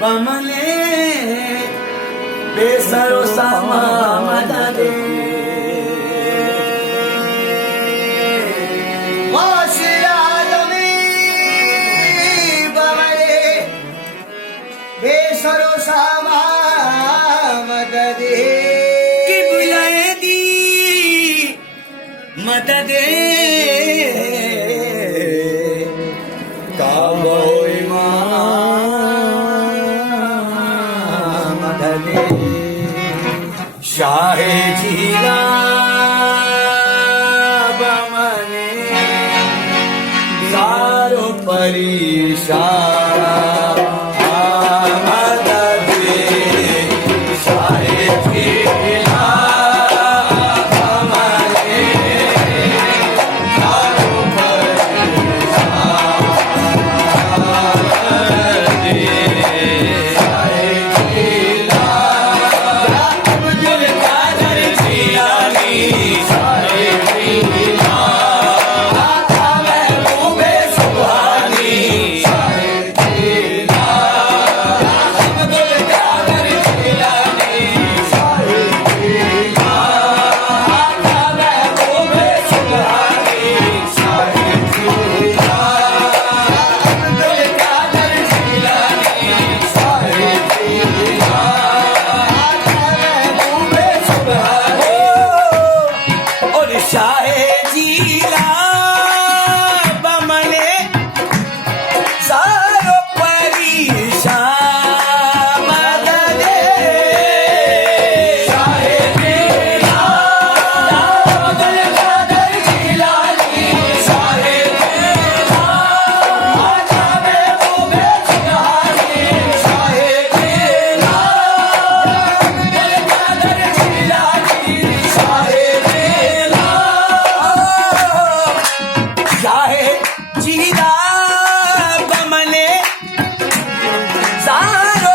बमले बेसरो सामा मददे वाशियादमी बमले बेसरो सामा मददे कि बुलाए दी मददे काबोई शाहे जीला बमने सारो परिशारा मददे शाहे जीला बमने सारो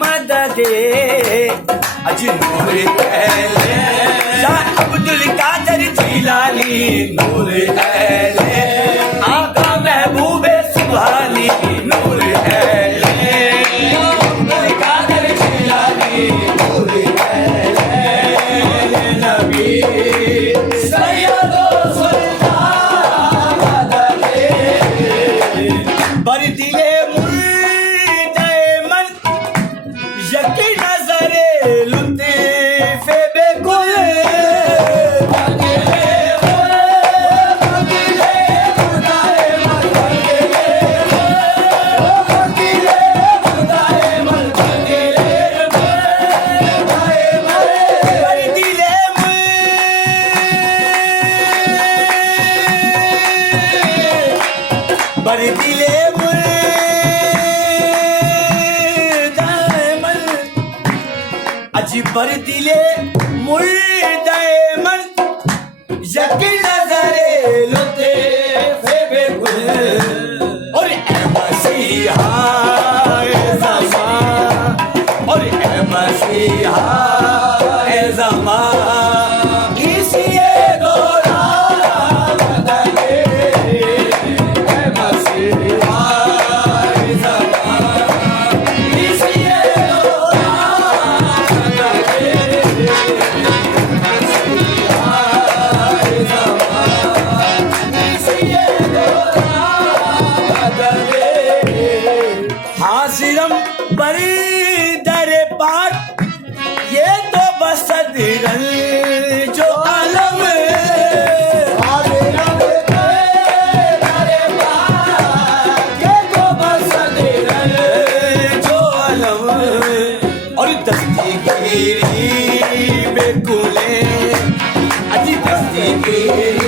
मददे अज नूरे अहले शाह अब्दुल कादर जिलानी नूरे अहले आका महबूबे सुभानी नूरे अहले अब्दुल कादर जिलानी नूरे अहले नबी सैयदो सुल्तान मददे बर दिले बर दिले बर दिले मुर्दे मन यकी नजरे लुते फेबे गुल और ए मसीहा ए ज़मान और ए मसीहा ए ज़मान इसी दौरान बदले ए मसीहा ए ज़मान इसी दौरान हासिरम बरी दरे पाक ये तो बसद रल जो आलम हासिरम दरे पाक ये तो बसद रल जो आलम और दस्ती गिरी बेकुले अजी दस्ती गिरी